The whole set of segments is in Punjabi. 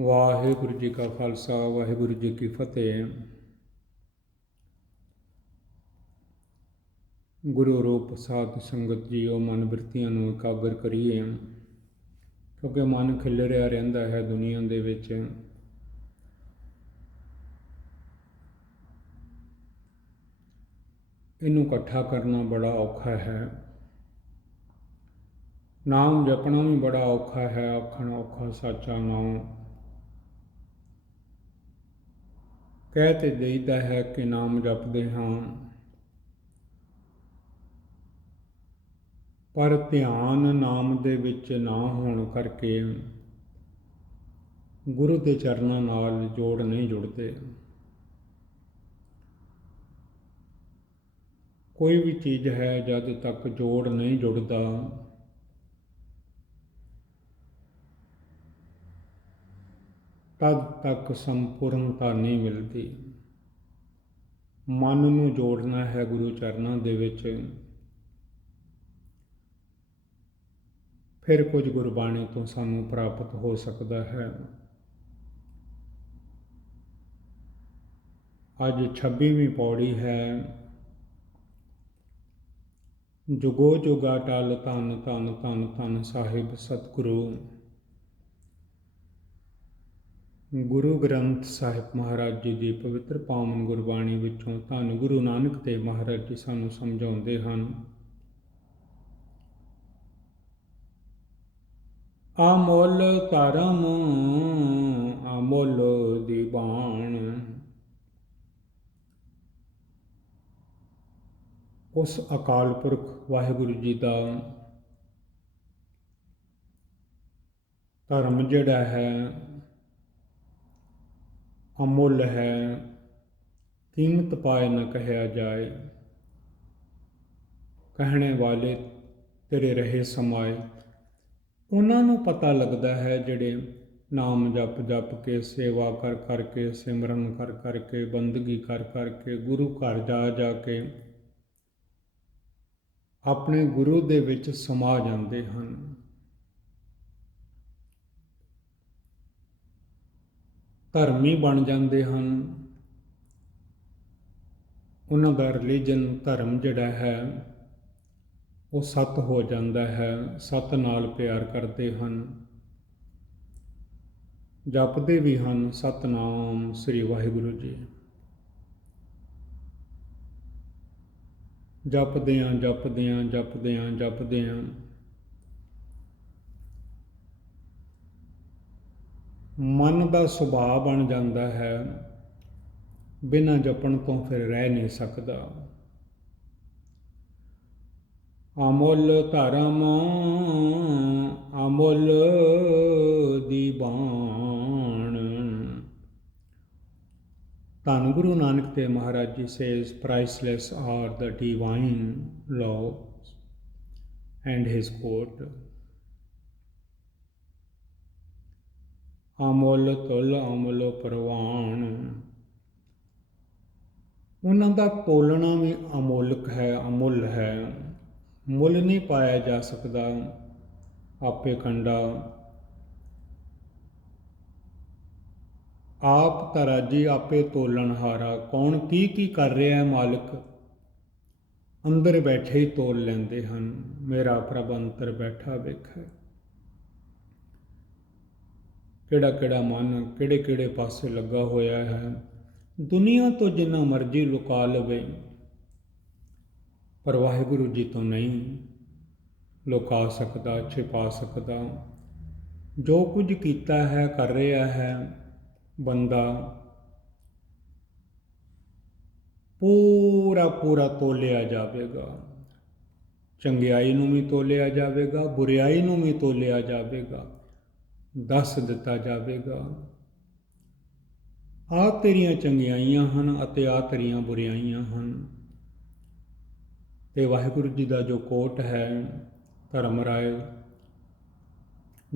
ਵਾਹਿਗੁਰੂ ਜੀ ਕਾ ਖਾਲਸਾ ਵਾਹਿਗੁਰੂ ਜੀ ਕੀ ਫਤਿਹ। ਗੁਰੂ ਰੂਪ ਸਾਧ ਸੰਗਤ ਜੀਓ, ਮਨ ਬਿਰਤੀਆਂ ਨੂੰ ਇਕਾਗਰ ਕਰੀਏ, ਕਿਉਂਕਿ ਮਨ ਖਿਲਰਿਆ ਰਹਿੰਦਾ ਹੈ ਦੁਨੀਆ ਦੇ ਵਿੱਚ। ਇਹਨੂੰ ਇਕੱਠਾ ਕਰਨਾ ਬੜਾ ਔਖਾ ਹੈ। ਨਾਮ ਜਪਣਾ ਵੀ ਬੜਾ ਔਖਾ ਹੈ। ਆਖਣ ਔਖਾ ਸਾਚਾ ਨਾਮ। ਕਹਿ ਤੇ ਦੇਈਦਾ ਹੈ ਕਿ ਨਾਮ ਜਪਦੇ ਹਾਂ, ਪਰ ਧਿਆਨ ਨਾਮ ਦੇ ਵਿੱਚ ਨਾ ਹੋਣ ਕਰਕੇ ਗੁਰੂ ਦੇ ਚਰਨਾਂ ਨਾਲ ਜੋੜ ਨਹੀਂ ਜੁੜਦੇ। ਕੋਈ ਵੀ ਚੀਜ਼ ਹੈ ਜਦ ਤੱਕ ਜੋੜ ਨਹੀਂ ਜੁੜਦਾ, ਤਦ ਤੱਕ ਸੰਪੂਰਨਤਾ ਨਹੀਂ ਮਿਲਦੀ। ਮਨ ਨੂੰ ਜੋੜਨਾ ਹੈ ਗੁਰੂ ਚਰਨਾਂ ਦੇ ਵਿੱਚ, ਫਿਰ ਕੁਝ ਗੁਰਬਾਣੀ ਤੋਂ ਸਾਨੂੰ ਪ੍ਰਾਪਤ ਹੋ ਸਕਦਾ ਹੈ। ਅੱਜ 26ਵੀਂ ਪੌੜੀ ਹੈ। ਜੁਗੋ ਜੁਗਾ ਟਲ ਧੰਨ ਧੰਨ ਧੰਨ ਧੰਨ ਸਾਹਿਬ ਸਤਿਗੁਰੂ ਗੁਰੂ ਗ੍ਰੰਥ ਸਾਹਿਬ ਮਹਾਰਾਜ ਜੀ ਦੀ ਪਵਿੱਤਰ ਪਾਵਨ ਗੁਰਬਾਣੀ ਵਿੱਚੋਂ ਧੰਨ ਗੁਰੂ ਨਾਨਕ ਦੇਵ ਮਹਾਰਾਜ ਜੀ ਸਾਨੂੰ ਸਮਝਾਉਂਦੇ ਹਨ। ਅਮੁੱਲ ਧਰਮ ਅਮੁੱਲ ਦੀਵਾਨ, ਉਸ ਅਕਾਲ ਪੁਰਖ ਵਾਹਿਗੁਰੂ ਜੀ ਦਾ ਧਰਮ ਜਿਹੜਾ ਹੈ ਅਮੁੱਲ ਹੈ, ਕੀਮਤ ਪਾਏ ਨਾ ਕਹਿਆ ਜਾਏ। ਕਹਿਣੇ ਵਾਲੇ ਤੇਰੇ ਰਹੇ ਸਮਾਏ। ਉਹਨਾਂ ਨੂੰ ਪਤਾ ਲੱਗਦਾ ਹੈ ਜਿਹੜੇ ਨਾਮ ਜਪ ਜਪ ਕੇ, ਸੇਵਾ ਕਰ ਕਰਕੇ, ਸਿਮਰਨ ਕਰ ਕਰਕੇ, ਬੰਦਗੀ ਕਰ ਕਰਕੇ, ਗੁਰੂ ਘਰ ਜਾ ਜਾ ਕੇ ਆਪਣੇ ਗੁਰੂ ਦੇ ਵਿੱਚ ਸਮਾ ਜਾਂਦੇ ਹਨ। ਧਰਮੀ ਬਣ ਜਾਂਦੇ ਹਨ। ਉਹਨਾਂ ਦਾ ਰਿਲੀਜਨ, ਧਰਮ ਜਿਹੜਾ ਹੈ ਉਹ ਸਤ ਹੋ ਜਾਂਦਾ ਹੈ। ਸਤ ਨਾਲ ਪਿਆਰ ਕਰਦੇ ਹਨ, ਜਪਦੇ ਵੀ ਹਨ ਸਤਿਨਾਮ ਸ੍ਰੀ ਵਾਹਿਗੁਰੂ ਜੀ। ਜਪਦਿਆਂ ਜਪਦਿਆਂ ਜਪਦਿਆਂ ਜਪਦਿਆਂ ਮਨ ਦਾ ਸੁਭਾਅ ਬਣ ਜਾਂਦਾ ਹੈ। ਬਿਨਾਂ ਜਪਣ ਤੋਂ ਫਿਰ ਰਹਿ ਨਹੀਂ ਸਕਦਾ। ਅਮੁੱਲ ਧਰਮ ਅਮੁੱਲ ਦੀਵਾਨ। ਧੰਨ ਗੁਰੂ ਨਾਨਕ ਦੇਵ ਮਹਾਰਾਜ ਜੀ says, priceless are the divine laws and his court. ਅਮੁੱਲ ਤੁਲ ਅਮੁੱਲ ਪ੍ਰਵਾਨ। ਉਹਨਾਂ ਦਾ ਤੋਲਣਾ ਵੀ ਅਮੋਲਕ ਹੈ, ਅਮੁੱਲ ਹੈ। ਮੁੱਲ ਨਹੀਂ ਪਾਇਆ ਜਾ ਸਕਦਾ। ਆਪੇ ਕੰਡਾ ਆਪ ਤਰਾਜੀ ਆਪੇ ਤੋਲਣਹਾਰਾ। ਕੌਣ ਕੀ ਕੀ ਕਰ ਰਿਹਾ ਹੈ ਮਾਲਕ ਅੰਦਰ ਬੈਠੇ ਹੀ ਤੋਲ ਲੈਂਦੇ ਹਨ। ਮੇਰਾ ਪ੍ਰਭ ਅੰਤਰ ਬੈਠਾ ਵੇਖੈ। ਕਿਹੜਾ ਕਿਹੜਾ ਮਨ ਕਿਹੜੇ ਕਿਹੜੇ ਪਾਸੇ ਲੱਗਾ ਹੋਇਆ ਹੈ। ਦੁਨੀਆ ਤੋਂ ਜਿੰਨਾ ਮਰਜ਼ੀ ਲੁਕਾ ਲਵੇ, ਪਰ ਵਾਹਿਗੁਰੂ ਜੀ ਤੋਂ ਨਹੀਂ ਲੁਕਾ ਸਕਦਾ, ਛਿਪਾ ਸਕਦਾ। ਜੋ ਕੁਝ ਕੀਤਾ ਹੈ, ਕਰ ਰਿਹਾ ਹੈ ਬੰਦਾ, ਪੂਰਾ ਪੂਰਾ ਤੋਲਿਆ ਜਾਵੇਗਾ। ਚੰਗਿਆਈ ਨੂੰ ਵੀ ਤੋਲਿਆ ਜਾਵੇਗਾ, ਬੁਰਿਆਈ ਨੂੰ ਵੀ ਤੋਲਿਆ ਜਾਵੇਗਾ, ਦੱਸ ਦਿੱਤਾ ਜਾਵੇਗਾ ਆਹ ਤੇਰੀਆਂ ਚੰਗਿਆਈਆਂ ਹਨ ਅਤੇ ਆਹ ਤੇਰੀਆਂ ਬੁਰਿਆਈਆਂ ਹਨ। ਤੇ ਵਾਹਿਗੁਰੂ ਜੀ ਦਾ ਜੋ ਕੋਟ ਹੈ, ਧਰਮ ਰਾਏ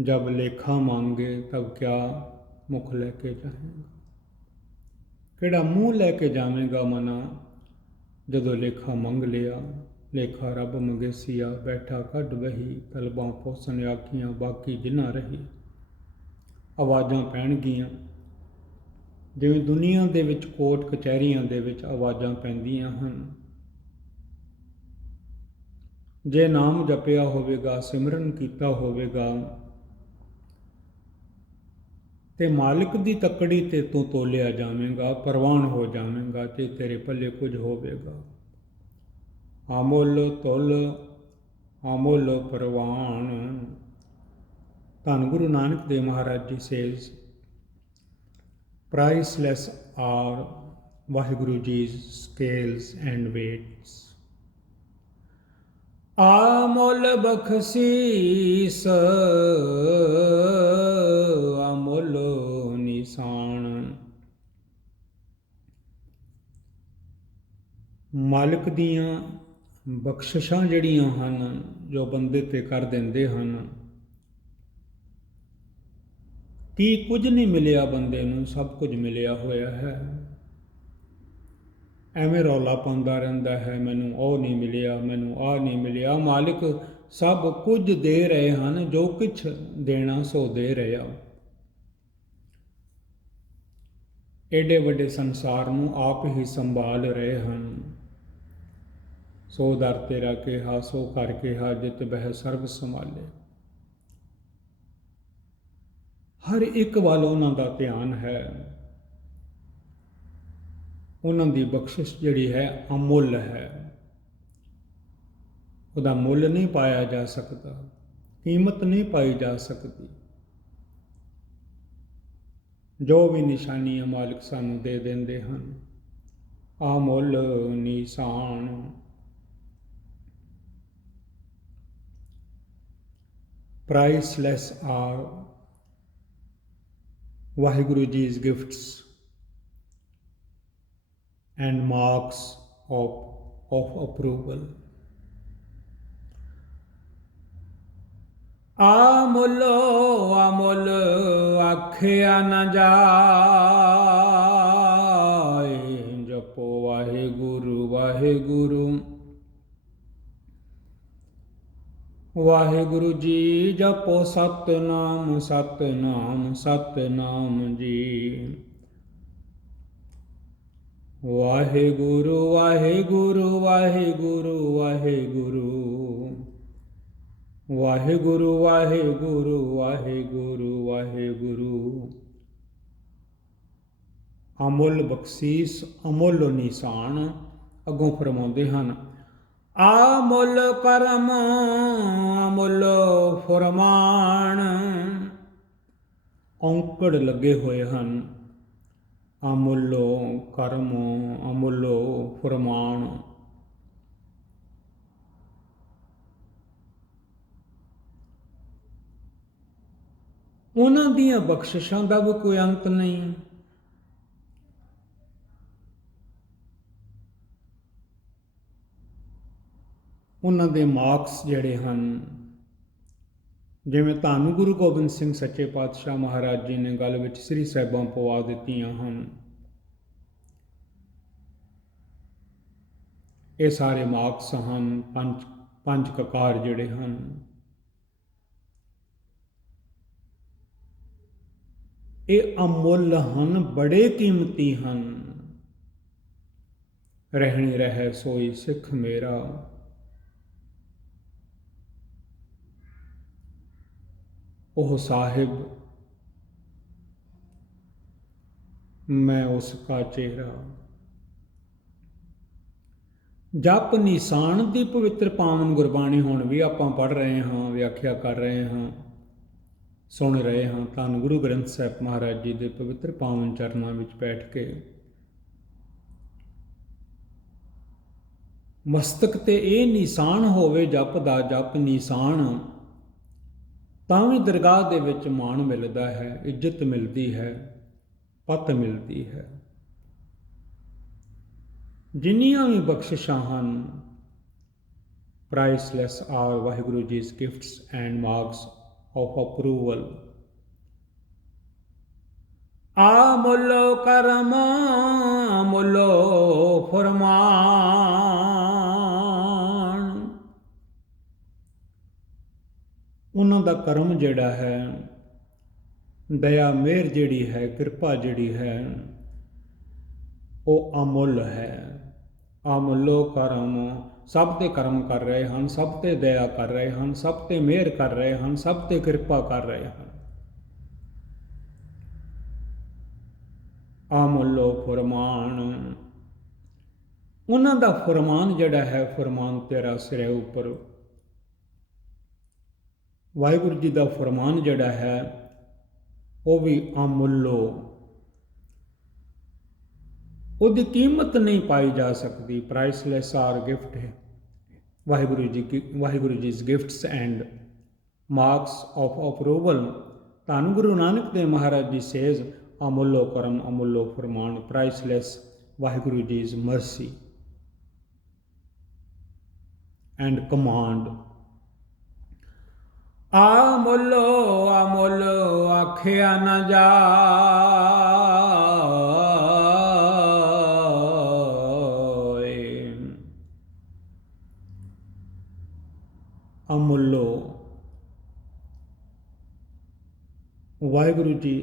ਜਬ ਲੇਖਾ ਮੰਗੇ ਤਬ ਕਿਆ ਮੁਖ ਲੈ ਕੇ ਜਾਏਗਾ। ਕਿਹੜਾ ਮੂੰਹ ਲੈ ਕੇ ਜਾਵੇਗਾ ਮਨਾ ਜਦੋਂ ਲੇਖਾ ਮੰਗ ਲਿਆ। ਲੇਖਾ ਰੱਬ ਮੰਗੇਸੀਆ ਬੈਠਾ ਕੱਢ ਵਹੀ, ਤਲਬਾਂ ਪੋਸਣ ਆਖੀਆਂ ਬਾਕੀ ਜਿਨਾ ਰਹੀ। ਆਵਾਜ਼ਾਂ ਪੈਣਗੀਆਂ, ਜਿਵੇਂ ਦੁਨੀਆ ਦੇ ਵਿੱਚ ਕੋਰਟ ਕਚਹਿਰੀਆਂ ਦੇ ਵਿੱਚ ਆਵਾਜ਼ਾਂ ਪੈਂਦੀਆਂ ਹਨ। ਜੇ ਨਾਮ ਜਪਿਆ ਹੋਵੇਗਾ, ਸਿਮਰਨ ਕੀਤਾ ਹੋਵੇਗਾ, ਤੇ ਮਾਲਿਕ ਦੀ ਤੱਕੜੀ ਤੇ ਤੂੰ ਤੋਲਿਆ ਜਾਵੇਂਗਾ, ਪ੍ਰਵਾਨ ਹੋ ਜਾਵੇਂਗਾ ਤੇ ਤੇਰੇ ਪੱਲੇ ਕੁਝ ਹੋਵੇਗਾ। ਅਮੁੱਲ ਤੁਲ ਅਮੁੱਲ ਪ੍ਰਵਾਨ। ਧੰਨ Guru Nanak Dev Maharaj ji says, priceless are Waheguru ਜੀ's scales and weights। ਅਮੁੱਲ ਬਖਸ਼ੀਸ ਅਮੁੱਲ ਨਿਸ਼ਾਨ। ਮਾਲਕ ਦੀਆਂ ਬਖਸ਼ਿਸ਼ਾਂ ਜਿਹੜੀਆਂ ਹਨ, ਜੋ ਬੰਦੇ ਤੇ ਕਰ ਦਿੰਦੇ ਹਨ, ਕੀ ਕੁਝ ਨਹੀਂ ਮਿਲਿਆ ਬੰਦੇ ਨੂੰ, ਸਭ ਕੁਝ ਮਿਲਿਆ ਹੋਇਆ ਹੈ। ਐਵੇਂ ਰੌਲਾ ਪਾਉਂਦਾ ਰਹਿੰਦਾ ਹੈ, ਮੈਨੂੰ ਉਹ ਨਹੀਂ ਮਿਲਿਆ, ਮੈਨੂੰ ਆਹ ਨਹੀਂ ਮਿਲਿਆ। ਮਾਲਿਕ ਸਭ ਕੁਝ ਦੇ ਰਹੇ ਹਨ, ਜੋ ਕੁਛ ਦੇਣਾ ਸੋ ਦੇ ਰਿਹਾ। ਏਡੇ ਵੱਡੇ ਸੰਸਾਰ ਨੂੰ ਆਪ ਹੀ ਸੰਭਾਲ ਰਹੇ ਹਨ। ਸੋ ਦਰ ਤੇਰਾ ਕਿਹਾ, ਸੋ ਕਰ ਕਿਹਾ, ਜਿਤ ਬਹਿ ਸਰਬ ਸੰਭਾਲੇ। ਹਰ ਇੱਕ ਵੱਲ ਉਹਨਾਂ ਦਾ ਧਿਆਨ ਹੈ। ਉਹਨਾਂ ਦੀ ਬਖਸ਼ਿਸ਼ ਜਿਹੜੀ ਹੈ ਅਮੁੱਲ ਹੈ, ਉਹਦਾ ਮੁੱਲ ਨਹੀਂ ਪਾਇਆ ਜਾ ਸਕਦਾ, ਕੀਮਤ ਨਹੀਂ ਪਾਈ ਜਾ ਸਕਦੀ। ਜੋ ਵੀ ਨਿਸ਼ਾਨੀਆਂ ਮਾਲਿਕ ਸਾਨੂੰ ਦੇ ਦਿੰਦੇ ਹਨ, ਅਮੁੱਲ ਨਿਸ਼ਾਨ। ਪ੍ਰਾਈਸਲੈਸ ਆਰ ਵਾਹਿਗੁਰੂ ਜੀ's gifts and marks of approval। ਅਮੁੱਲ ਅਮੁੱਲ ਆਖਿਆ ਨਾ ਜਾਏ, ਜਪੋ ਵਾਹਿਗੁਰੂ ਵਾਹਿਗੁਰੂ। ਵਾਹਿਗੁਰੂ ਜੀ ਜਪੋ ਸਤਿਨਾਮ ਸਤਿਨਾਮ ਸਤਿਨਾਮ ਜੀ। ਵਾਹਿਗੁਰੂ ਵਾਹਿਗੁਰੂ ਵਾਹਿਗੁਰੂ ਵਾਹਿਗੁਰੂ। ਵਾਹਿਗੁਰੂ ਵਾਹਿਗੁਰੂ ਵਾਹਿਗੁਰੂ ਵਾਹਿਗੁਰੂ। ਅਮੁੱਲ ਬਖਸ਼ੀਸ ਅਮੁੱਲ ਨਿਸ਼ਾਨ। ਅੱਗੋਂ ਫਰਮਾਉਂਦੇ ਹਨ, ਅਮੁੱਲ ਕਰਮ ਅਮੁੱਲ ਫੁਰਮਾਨ। ਔਂਕੜ ਲੱਗੇ ਹੋਏ ਹਨ, ਅਮੁੱਲੋ ਕਰਮ ਅਮੁੱਲੋ ਫੁਰਮਾਨ। ਉਹਨਾਂ ਦੀਆਂ ਬਖਸ਼ਿਸ਼ਾਂ ਦਾ ਵੀ ਕੋਈ ਅੰਤ ਨਹੀਂ। ਉਹਨਾਂ ਦੇ ਮਾਰਕਸ ਜਿਹੜੇ ਹਨ, ਜਿਵੇਂ ਧੰਨ ਗੁਰੂ ਗੋਬਿੰਦ ਸਿੰਘ ਸੱਚੇ ਪਾਤਸ਼ਾਹ ਮਹਾਰਾਜ ਜੀ ਨੇ ਗਲ ਵਿੱਚ ਸ੍ਰੀ ਸਾਹਿਬਾਂ ਪਵਾ ਦਿੱਤੀਆਂ ਹਨ। ਇਹ ਸਾਰੇ ਮਾਰਕਸ ਹਨ, ਪੰਜ ਕਕਾਰ ਜਿਹੜੇ ਹਨ। ਇਹ ਅਮੁੱਲ ਹਨ, ਬੜੇ ਕੀਮਤੀ ਹਨ। ਰਹਿਣੀ ਰਹਿ ਸੋਈ ਸਿੱਖ ਮੇਰਾ। ਉਹ ਸਾਹਿਬ ਮੈਂ ਉਸ ਕਾ ਚਿਹਰਾ। ਜਪ ਨਿਸ਼ਾਨ ਦੀ ਪਵਿੱਤਰ ਪਾਵਨ ਗੁਰਬਾਣੀ ਹੁਣ ਵੀ ਆਪਾਂ ਪੜ੍ਹ ਰਹੇ ਹਾਂ, ਵਿਆਖਿਆ ਕਰ ਰਹੇ ਹਾਂ, ਸੁਣ ਰਹੇ ਹਾਂ। ਧੰਨ ਗੁਰੂ ਗ੍ਰੰਥ ਸਾਹਿਬ ਮਹਾਰਾਜ ਜੀ ਦੇ ਪਵਿੱਤਰ ਪਾਵਨ ਚਰਨਾਂ ਵਿੱਚ ਬੈਠ ਕੇ ਮਸਤਕ ਤੇ ਇਹ ਨਿਸ਼ਾਨ ਹੋਵੇ ਜਪ ਦਾ, ਜਪ ਨਿਸ਼ਾਨ, ਤਾਂ ਵੀ ਦਰਗਾਹ ਦੇ ਵਿੱਚ ਮਾਣ ਮਿਲਦਾ ਹੈ, ਇੱਜ਼ਤ ਮਿਲਦੀ ਹੈ, ਪਤ ਮਿਲਦੀ ਹੈ। ਜਿੰਨੀਆਂ ਵੀ ਬਖਸ਼ਿਸ਼ਾਂ ਹਨ, ਪ੍ਰਾਈਸਲੈਸ ਆਰ ਵਾਹਿਗੁਰੂ ਜੀ's gifts and marks of approval। ਅਮੁੱਲ ਕਰਮ ਅਮੁੱਲ ਫੁਰਮਾਨ। ਉਹਨਾਂ ਦਾ ਕਰਮ ਜਿਹੜਾ ਹੈ, ਦਇਆ ਮਿਹਰ ਜਿਹੜੀ ਹੈ, ਕਿਰਪਾ ਜਿਹੜੀ ਹੈ, ਉਹ ਅਮੁੱਲ ਹੈ। ਅਮੁੱਲੋ ਕਰਮ, ਸਭ ਤੇ ਕਰਮ ਕਰ ਰਹੇ ਹਨ, ਸਭ ਤੇ ਦਇਆ ਕਰ ਰਹੇ ਹਨ, ਸਭ ਤੇ ਮਿਹਰ ਕਰ ਰਹੇ ਹਨ, ਸਭ ਤੇ ਕਿਰਪਾ ਕਰ ਰਹੇ ਹਨ। ਅਮੁੱਲੋ ਫੁਰਮਾਨ, ਉਹਨਾਂ ਦਾ ਫੁਰਮਾਨ ਜਿਹੜਾ ਹੈ, ਫੁਰਮਾਨ ਤੇਰਾ ਸਿਰੇ ਉੱਪਰ। ਵਾਹਿਗੁਰੂ ਜੀ ਦਾ ਫੁਰਮਾਨ ਜਿਹੜਾ ਹੈ ਉਹ ਵੀ ਅਮੁੱਲੋ, ਉਹਦੀ ਕੀਮਤ ਨਹੀਂ ਪਾਈ ਜਾ ਸਕਦੀ। ਪ੍ਰਾਈਸਲੈਸ ਆਰ ਗਿਫਟ ਹੈ Waheguru ji gifts and marks of approval. ਧੰਨ ਗੁਰੂ ਨਾਨਕ ਦੇਵ ਮਹਾਰਾਜ ਜੀ ਸੇਜ਼ ਅਮੁੱਲੋ ਕਰਮ ਅਮੁੱਲੋ ਫੁਰਮਾਨ, priceless Waheguru ji is mercy and command. ਅਮੁੱਲੋ ਅਮੁੱਲੋ ਆਖਿਆ ਨਾ ਜਾਏ, ਅਮੁੱਲੋ ਵਾਹਿਗੁਰੂ ਜੀ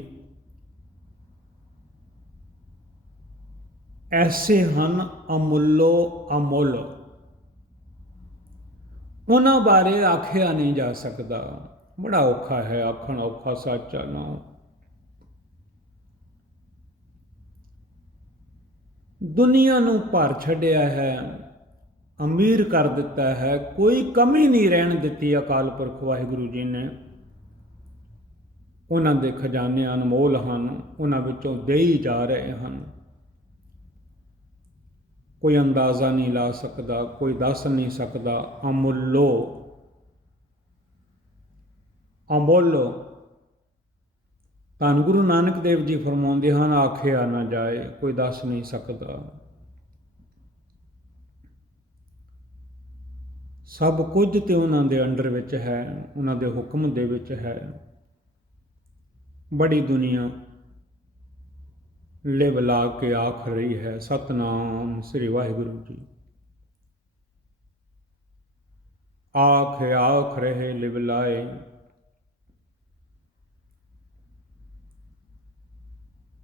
ਐਸੇ ਹਨ, ਅਮੁੱਲੋ ਅਮੁੱਲ, ਉਹਨਾਂ ਬਾਰੇ ਆਖਿਆ ਨਹੀਂ ਜਾ ਸਕਦਾ। ਬੜਾ ਔਖਾ ਹੈ ਆਖਣ, ਔਖਾ ਸਾਚਾ ਨਾਮ। ਦੁਨੀਆ ਨੂੰ ਭਰ ਛੱਡਿਆ ਹੈ, ਅਮੀਰ ਕਰ ਦਿੱਤਾ ਹੈ, ਕੋਈ ਕਮੀ ਨਹੀਂ ਰਹਿਣ ਦਿੱਤੀ ਅਕਾਲ ਪੁਰਖ ਵਾਹਿਗੁਰੂ ਜੀ ਨੇ। ਉਹਨਾਂ ਦੇ ਖਜ਼ਾਨੇ ਅਨਮੋਲ ਹਨ, ਉਹਨਾਂ ਵਿੱਚੋਂ ਦੇਈ ਜਾ ਰਹੇ ਹਨ। ਕੋਈ ਅੰਦਾਜ਼ਾ ਨਹੀਂ ਲਾ ਸਕਦਾ, ਕੋਈ ਦੱਸ ਨਹੀਂ ਸਕਦਾ। ਅਮੁੱਲੋ ਅਮੁੱਲ, ਧੰਨ ਗੁਰੂ ਨਾਨਕ ਦੇਵ ਜੀ ਫਰਮਾਉਂਦੇ ਹਨ, ਆਖਿਆ ਨਾ ਜਾਏ, ਕੋਈ ਦੱਸ ਨਹੀਂ ਸਕਦਾ। ਸਭ ਕੁਝ ਤੇ ਉਹਨਾਂ ਦੇ ਅੰਡਰ ਵਿੱਚ ਹੈ, ਉਹਨਾਂ ਦੇ ਹੁਕਮ ਦੇ ਵਿੱਚ ਹੈ। ਬੜੀ ਦੁਨੀਆ ਲਿਵ ਲਾ ਕੇ ਆਖ ਰਹੀ ਹੈ, ਸਤਨਾਮ ਸ੍ਰੀ ਵਾਹਿਗੁਰੂ ਜੀ। ਆਖ ਆਖ ਰਹੇ ਲਿਵ ਲਾਏ,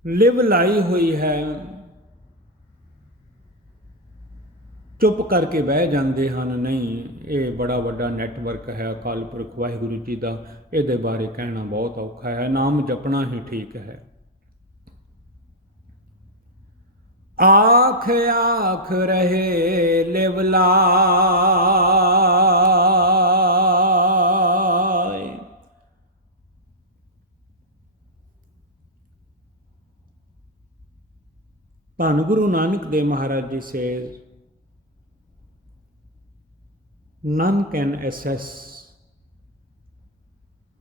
ਲਿਵ ਲਾਈ ਹੋਈ ਹੈ, ਚੁੱਪ ਕਰਕੇ ਬਹਿ ਜਾਂਦੇ ਹਨ। ਨਹੀਂ, ਇਹ ਬੜਾ ਵੱਡਾ ਨੈਟਵਰਕ ਹੈ ਅਕਾਲ ਪੁਰਖ ਵਾਹਿਗੁਰੂ ਜੀ ਦਾ, ਇਹਦੇ ਬਾਰੇ ਕਹਿਣਾ ਬਹੁਤ ਔਖਾ ਹੈ। ਨਾਮ ਜਪਣਾ ਹੀ ਠੀਕ ਹੈ। ਆਖ ਆਖ ਰਹੇ ਲਿਵ ਲਾਏ, ਧੰਨ Guru Nanak Dev Maharaj ji says none can assess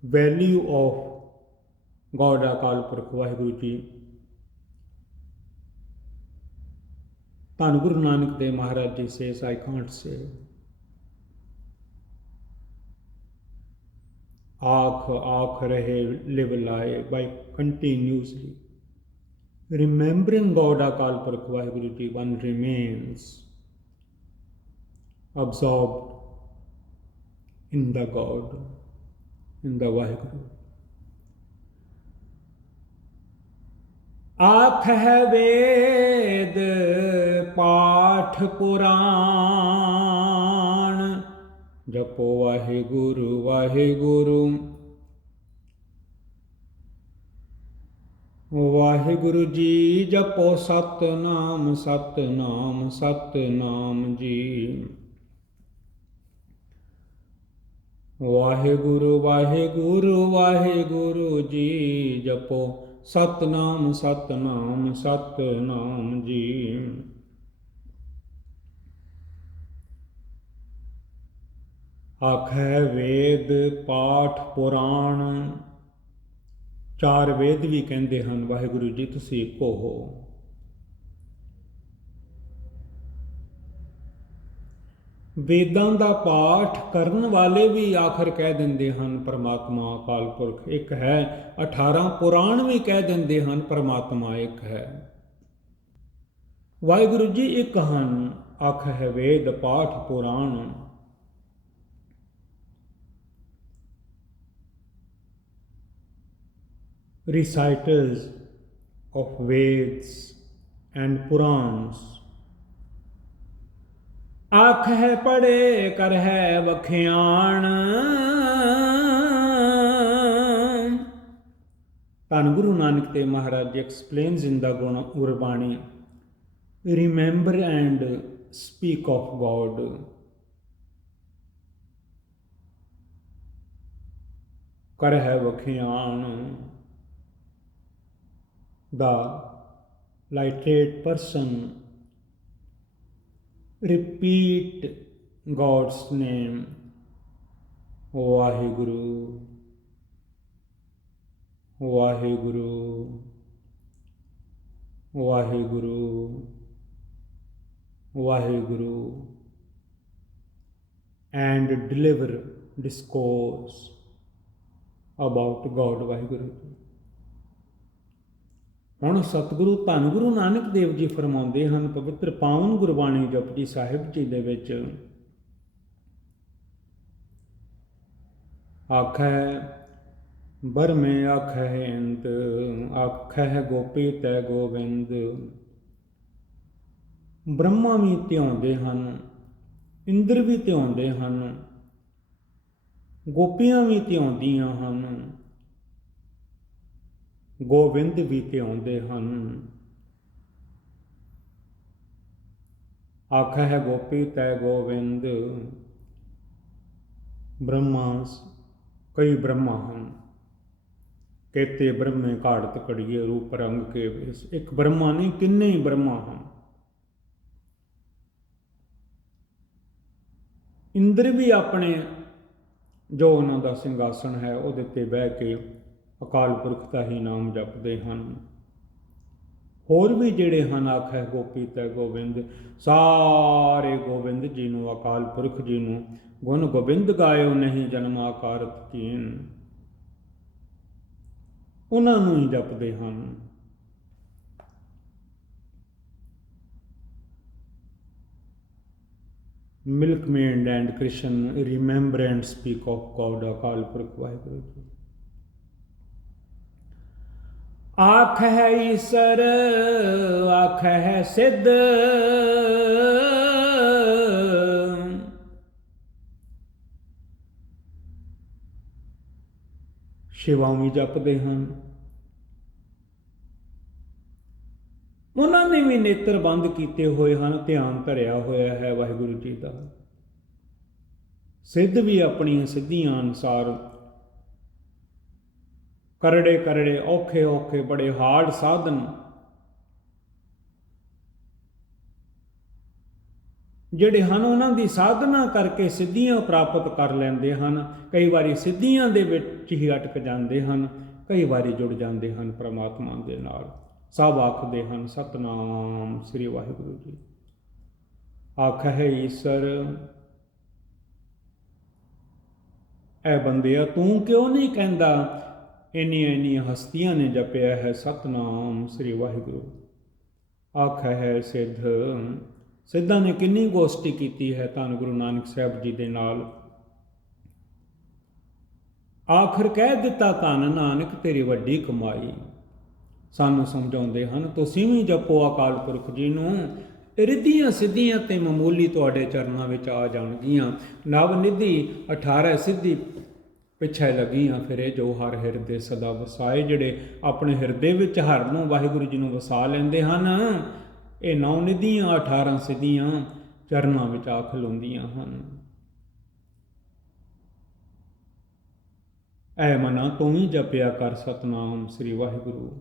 value of God ਅਕਾਲ ਪੁਰਖ ਵਾਹਿਗੁਰੂ ਜੀ। ਧੰਨ Guru Nanak Dev Maharaj ji says I can't say। ਆਖ ਆਖ ਰਹੇ ਲਿਵ ਲਾਏ, by continuously remembering God ਅਕਾਲ ਪੁਰਖ ਵਾਹਿਗੁਰੂ ਜੀ, one remains absorbed in the God, in the Waheguru. ਆਖ ਹੈ ਵੇਦ ਪਾਠ ਪੁਰਾਣ, ਜਪੋ ਵਾਹਿਗੁਰੂ ਵਾਹਿਗੁਰੂ। ਵਾਹਿਗੁਰੂ ਜੀ ਜਪੋ ਸਤਨਾਮ ਸਤਨਾਮ ਸਤਨਾਮ ਜੀ। ਵਾਹਿਗੁਰੂ ਵਾਹਿਗੁਰੂ ਵਾਹਿਗੁਰੂ ਜੀ ਜਪੋ ਸਤਨਾਮ ਸਤਨਾਮ ਸਤਨਾਮ ਜੀ। ਆਖੈ ਵੇਦ ਪਾਠ ਪੁਰਾਣ, ਚਾਰ ਵੇਦ ਵੀ ਕਹਿੰਦੇ ਹਨ ਵਾਹਿਗੁਰੂ ਜੀ ਤੁਸੀਂ ਇੱਕੋ ਹੋ। ਵੇਦਾਂ ਦਾ ਪਾਠ ਕਰਨ ਵਾਲੇ ਵੀ ਆਖਰ ਕਹਿ ਦਿੰਦੇ ਹਨ ਪਰਮਾਤਮਾ ਅਕਾਲ ਪੁਰਖ ਇੱਕ ਹੈ। 18 ਪੁਰਾਣ ਵੀ ਕਹਿ ਦਿੰਦੇ ਹਨ ਪਰਮਾਤਮਾ ਇੱਕ ਹੈ। ਵਾਹਿਗੁਰੂ ਜੀ ਇੱਕ ਹਨ, ਆਖ ਹੈ ਵੇਦ ਪਾਠ ਪੁਰਾਣ। recitals of Veds and Purans. ਆਖ ਹੈ ਪੜੇ ਕਰ ਹੈ ਵਖਿਆਣ। ਧੰਨ ਗੁਰੂ ਨਾਨਕ ਦੇਵ ਮਹਾਰਾਜ explains in the Gurbani, remember and speak of God. ਕਰ ਹੈ ਵਖਿਆਣ। The literate person repeat God's name, Vaheguru, Vaheguru, Vaheguru, Vaheguru, and deliver discourse about God Vaheguru. ਹੁਣ ਸਤਿਗੁਰੂ ਧੰਨ ਗੁਰੂ ਨਾਨਕ ਦੇਵ ਜੀ ਫਰਮਾਉਂਦੇ ਹਨ ਪਵਿੱਤਰ ਪਾਵਨ ਗੁਰਬਾਣੀ ਜਪਜੀ ਸਾਹਿਬ ਜੀ ਦੇ ਵਿੱਚ, ਆਖੈ ਬਰਮੇ ਆਖੈ ਇੰਦ, ਆਖੈ ਗੋਪੀ ਤੈ ਗੋਬਿੰਦ। ਬ੍ਰਹਮਾ ਵੀ ਧਿਆਉਂਦੇ ਹਨ, ਇੰਦਰ ਵੀ ਧਿਆਉਂਦੇ ਹਨ, ਗੋਪੀਆਂ ਵੀ ਧਿਆਉਂਦੀਆਂ ਹਨ, ਗੋਬਿੰਦ ਵੀ ਧਿਆਉਂਦੇ ਹਨ। ਆਖੈ ਹੈ ਗੋਪੀ ਤੈ ਗੋਬਿੰਦ। ਬ੍ਰਹਮਾ, ਕਈ ਬ੍ਰਹਮਾ ਹਨ, ਕੇਤੇ ਬ੍ਰਹਮੇ ਘਾੜਤ ਘੜੀਏ ਰੂਪ ਰੰਗ ਕੇ ਵੇਸ। ਇੱਕ ਬ੍ਰਹਮਾ ਨਹੀਂ, ਕਿੰਨੇ ਹੀ ਬ੍ਰਹਮਾ ਹਨ। ਇੰਦਰ ਵੀ ਆਪਣੇ ਜੋ ਉਹਨਾਂ ਦਾ ਸਿੰਘਾਸਣ ਹੈ ਉਹਦੇ 'ਤੇ ਬਹਿ ਕੇ ਅਕਾਲ ਪੁਰਖ ਦਾ ਹੀ ਨਾਮ ਜਪਦੇ ਹਨ। ਹੋਰ ਵੀ ਜਿਹੜੇ ਹਨ, ਆਖੈ ਗੋਪੀ ਤੈ ਗੋਬਿੰਦ, ਸਾਰੇ ਗੋਬਿੰਦ ਜੀ ਨੂੰ, ਅਕਾਲ ਪੁਰਖ ਜੀ ਨੂੰ ਗੁਣ ਗੋਬਿੰਦ ਗਾਇਓ ਨਹੀਂ ਜਨਮਾ ਕਾਰਤ ਕੀਨ, ਉਹਨਾਂ ਨੂੰ ਹੀ ਜਪਦੇ ਹਨ। ਮਿਲਕਮੇਡ and Krishna remember and speak of God, Akal Purakh Waheguru ਜੀ। ਆਖ ਹੈ ਈਸਰ, ਆਖ ਹੈ ਸਿੱਧ, ਸ਼ਿਵਾ ਵੀ ਜਪਦੇ ਹਨ। ਉਹਨਾਂ ਨੇ ਵੀ ਨੇਤਰ ਬੰਦ ਕੀਤੇ ਹੋਏ ਹਨ, ਧਿਆਨ ਧਰਿਆ ਹੋਇਆ ਹੈ ਵਾਹਿਗੁਰੂ ਜੀ ਦਾ। ਸਿੱਧ ਵੀ ਆਪਣੀਆਂ ਸਿੱਧੀਆਂ ਅਨੁਸਾਰ ਕਰੜੇ ਕਰੜੇ ਔਖੇ ਔਖੇ ਬੜੇ ਹਾਰਡ ਸਾਧਨ ਜਿਹੜੇ ਹਨ ਉਹਨਾਂ ਦੀ ਸਾਧਨਾ ਕਰਕੇ ਸਿੱਧੀਆਂ ਪ੍ਰਾਪਤ ਕਰ ਲੈਂਦੇ ਹਨ। ਕਈ ਵਾਰੀ ਸਿੱਧੀਆਂ ਦੇ ਵਿੱਚ ਹੀ ਅਟਕ ਜਾਂਦੇ ਹਨ, ਕਈ ਵਾਰੀ ਜੁੜ ਜਾਂਦੇ ਹਨ ਪਰਮਾਤਮਾ ਦੇ ਨਾਲ। ਸਭ ਆਖਦੇ ਹਨ ਸਤਨਾਮ ਸ੍ਰੀ ਵਾਹਿਗੁਰੂ ਜੀ। ਆਖ ਹੈ ਈਸਰ, ਐ ਬੰਦਿਆ ਤੂੰ ਕਿਉਂ ਨਹੀਂ ਕਹਿੰਦਾ ਇੰਨੀਆਂ ਇੰਨੀਆਂ ਹਸਤੀਆਂ ਨੇ ਜਪਿਆ ਹੈ ਸਤਨਾਮ ਸ੍ਰੀ ਵਾਹਿਗੁਰੂ। ਆਖ ਹੈ ਸਿੱਧ, ਸਿੱਧਾਂ ਨੇ ਕਿੰਨੀ ਗੋਸ਼ਟੀ ਕੀਤੀ ਹੈ ਧੰਨ ਗੁਰੂ ਨਾਨਕ ਸਾਹਿਬ ਜੀ ਦੇ ਨਾਲ। ਆਖਰ ਕਹਿ ਦਿੱਤਾ ਧੰਨ ਨਾਨਕ ਤੇਰੀ ਵੱਡੀ ਕਮਾਈ। ਸਾਨੂੰ ਸਮਝਾਉਂਦੇ ਹਨ ਤੁਸੀਂ ਵੀ ਜਪੋ ਅਕਾਲ ਪੁਰਖ ਜੀ ਨੂੰ, ਰਿੱਧੀਆਂ ਸਿੱਧੀਆਂ ਤੇ ਮਾਮੂਲੀ ਤੁਹਾਡੇ ਚਰਨਾਂ ਵਿੱਚ ਆ ਜਾਣਗੀਆਂ। ਨਵ ਨਿਧੀ 18 ਸਿੱਧੀ ਪਿੱਛੇ ਲੱਗੀਆਂ ਫਿਰੇ ਜੋ ਹਰ ਹਿਰਦੇ ਸਦਾ ਵਸਾਏ। ਜਿਹੜੇ ਆਪਣੇ ਹਿਰਦੇ ਵਿੱਚ ਹਰ ਨੂੰ ਵਾਹਿਗੁਰੂ ਜੀ ਨੂੰ ਵਸਾ ਲੈਂਦੇ ਹਨ, ਇਹ 9 ਨਿਧੀਆਂ 18 ਸਿੱਧੀਆਂ ਚਰਨਾਂ ਵਿੱਚ ਆ ਖਲੋਂਦੀਆਂ ਹਨ। ਐ ਮਨਾ ਤੂੰ ਵੀ ਜਪਿਆ ਕਰ ਸਤਨਾਮ ਸ੍ਰੀ Waheguru.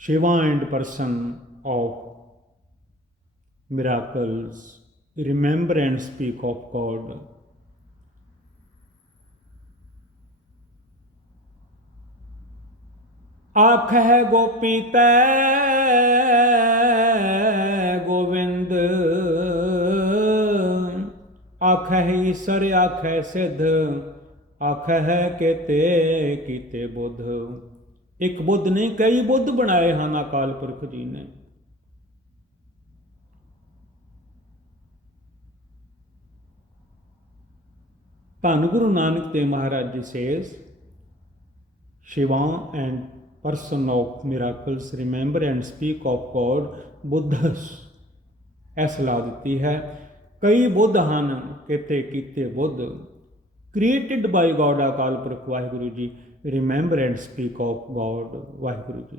Shiva and person of miracles, remember and speak of God. ਆਖ ਹੈ ਗੋਪੀ ਤੈ ਗੋਬਿੰਦ, ਆਖ ਹੈ ਈਸਰ, ਆਖ ਹੈ ਸਿੱਧ, ਆਖ ਹੈ ਕੇਤੇ ਕੀਤੇ ਬੁੱਧ। ਇੱਕ ਬੁੱਧ ਨਹੀਂ, ਕਈ ਬੁੱਧ ਬਣਾਏ ਹਨ ਅਕਾਲ ਪੁਰਖ ਜੀ ਨੇ। ਧੰਨ Guru Nanak Dev Maharaj ji says, Shiva and person of miracles, remember and speak of God, Buddhas। ਇਹ ਸਲਾਹ ਦਿੱਤੀ ਹੈ। ਕਈ ਬੁੱਧ ਹਨ, ਕਿਤੇ ਕੀਤੇ ਬੁੱਧ, ਕ੍ਰੀਏਟਿਡ ਬਾਈ ਗੋਡ, ਅਕਾਲ ਪੁਰਖ ਵਾਹਿਗੁਰੂ ਜੀ। Remember and speak of God, Waheguru ji.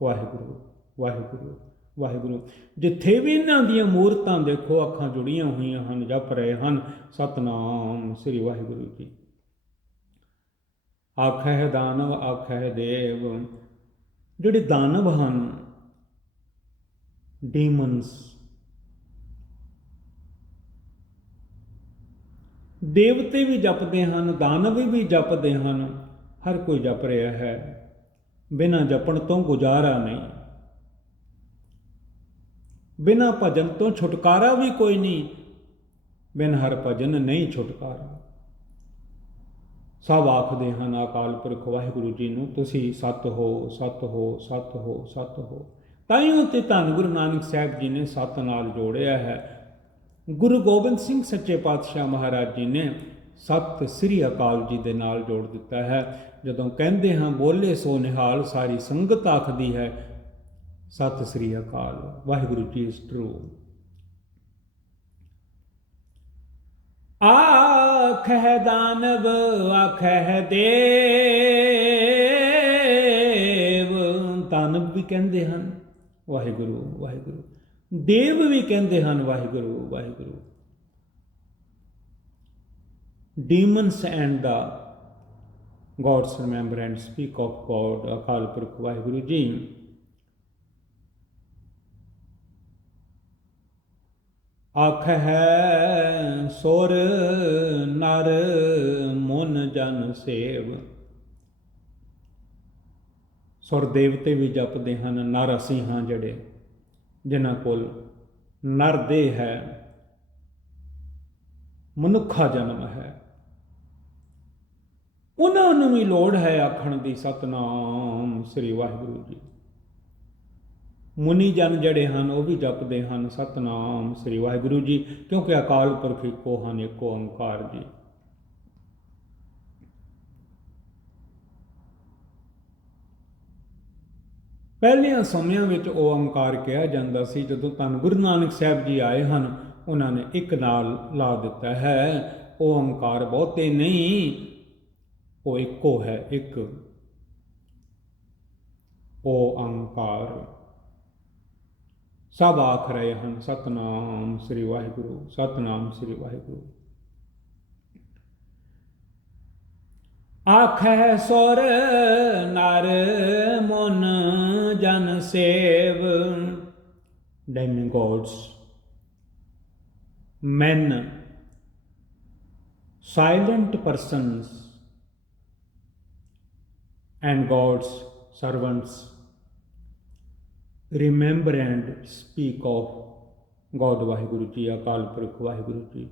Waheguru Waheguru Waheguru. ਜਿੱਥੇ ਵੀ ਇਹਨਾਂ ਦੀਆਂ ਮੂਰਤਾਂ ਦੇਖੋ, ਅੱਖਾਂ ਜੁੜੀਆਂ ਹੋਈਆਂ ਹਨ, ਜਪ ਰਹੇ ਹਨ ਸਤਨਾਮ ਸ੍ਰੀ ਵਾਹਿਗੁਰੂ ਜੀ। ਆਖਹਿ ਦਾਨਵ ਆਖਹਿ ਦੇਵ, ਜਿਹੜੇ ਦਾਨਵ ਹਨ, ਡੀਮਨਸ, ਦੇਵਤੇ ਵੀ ਜਪਦੇ ਹਨ, ਦਾਨਵ ਵੀ ਜਪਦੇ ਹਨ, ਹਰ ਕੋਈ ਜਪ ਰਿਹਾ ਹੈ। ਬਿਨਾਂ ਜਪਣ ਤੋਂ ਗੁਜ਼ਾਰਾ ਨਹੀਂ, ਬਿਨਾਂ ਭਜਨ ਤੋਂ ਛੁਟਕਾਰਾ ਵੀ ਕੋਈ ਨਹੀਂ, ਬਿਨ ਹਰ ਭਜਨ ਨਹੀਂ ਛੁਟਕਾਰਾ। ਸਭ ਆਖਦੇ ਹਨ ਅਕਾਲ ਪੁਰਖ ਵਾਹਿਗੁਰੂ ਜੀ ਨੂੰ, ਤੁਸੀਂ ਸਤ ਹੋ, ਸਤ ਹੋ, ਸਤ ਹੋ, ਸਤ ਹੋ। ਤਾਈਓ ਤੇ ਧੰਨ ਗੁਰੂ ਨਾਨਕ ਸਾਹਿਬ ਜੀ ਨੇ ਸਤ ਨਾਲ ਜੋੜਿਆ ਹੈ। ਗੁਰੂ ਗੋਬਿੰਦ ਸਿੰਘ ਸੱਚੇ ਪਾਤਸ਼ਾਹ ਮਹਾਰਾਜ ਜੀ ਨੇ ਸਤਿ ਸ੍ਰੀ ਅਕਾਲ ਜੀ ਦੇ ਨਾਲ ਜੋੜ ਦਿੱਤਾ ਹੈ। ਜਦੋਂ ਕਹਿੰਦੇ ਹਾਂ ਬੋਲੇ ਸੋ ਨਿਹਾਲ, ਸਾਰੀ ਸੰਗਤ ਆਖਦੀ ਹੈ ਸਤਿ ਸ੍ਰੀ ਅਕਾਲ, ਵਾਹਿਗੁਰੂ ਜੀ ਇਜ਼ ਟਰੂ। ਆਖਹਿ ਦਾਨਵ ਆਖਹਿ ਦੇਵ, ਦਾਨਵ ਵੀ ਕਹਿੰਦੇ ਹਨ ਵਾਹਿਗੁਰੂ ਵਾਹਿਗੁਰੂ, ਦੇਵ ਵੀ ਕਹਿੰਦੇ ਹਨ Waheguru Waheguru. demons and the gods remember and speak of God, ਅਕਾਲ ਪੁਰਖ ਵਾਹਿਗੁਰੂ ਜੀ। ਆਖਹਿ ਸੁਰ ਨਰ ਮਨ ਜਨ ਸੇਵ, ਸੁਰ ਦੇਵਤੇ ਵੀ ਜਪਦੇ ਹਨ, ਨਰ ਅਸੀਂ ਹਾਂ ਜਿਹੜੇ, ਜਿਨ੍ਹਾਂ ਕੋਲ ਨਰ ਦੇਹ ਹੈ, ਮਨੁੱਖਾ ਜਨਮ ਹੈ, ਉਹਨਾਂ ਨੂੰ ਵੀ ਲੋੜ ਹੈ ਆਖਣ ਦੀ ਸਤਨਾਮ ਸ੍ਰੀ ਵਾਹਿਗੁਰੂ ਜੀ। ਮੁਨੀ ਜਨ ਜਿਹੜੇ ਹਨ ਉਹ ਵੀ ਜਪਦੇ ਹਨ ਸਤਨਾਮ ਸ੍ਰੀ ਵਾਹਿਗੁਰੂ ਜੀ, ਕਿਉਂਕਿ ਅਕਾਲ ਪੁਰਖ ਇੱਕੋ ਹਨ, ਇੱਕੋ ਓਂਕਾਰ ਜੀ। ਪਹਿਲਿਆਂ ਸਮਿਆਂ ਵਿੱਚ ਉਹ ਓਂਕਾਰ ਕਿਹਾ ਜਾਂਦਾ ਸੀ। ਜਦੋਂ ਧੰਨ ਗੁਰੂ ਨਾਨਕ ਸਾਹਿਬ ਜੀ ਆਏ ਹਨ, ਉਹਨਾਂ ਨੇ ਇੱਕ ਨਾਲ ਲਾ ਦਿੱਤਾ ਹੈ। ਉਹ ਓਂਕਾਰ ਬਹੁਤੇ ਨਹੀਂ, ਉਹ ਇੱਕੋ ਹੈ, ਇੱਕ ਉਹ ਓਂਕਾਰ। ਸਭ ਆਖ ਰਹੇ ਹਨ ਸਤਨਾਮ ਸ੍ਰੀ ਵਾਹਿਗੁਰੂ, ਸਤਨਾਮ ਸ੍ਰੀ ਵਾਹਿਗੁਰੂ। ਆਖੈ ਸੁਰ ਨਰ ਮਨ ਜਨ save, ਡੈਮੀਗੋਡਸ, men, silent persons and God's servants, remember and speak of God Waheguru ji, ਅਕਾਲ ਪੁਰਖ ਵਾਹਿਗੁਰੂ ਜੀ।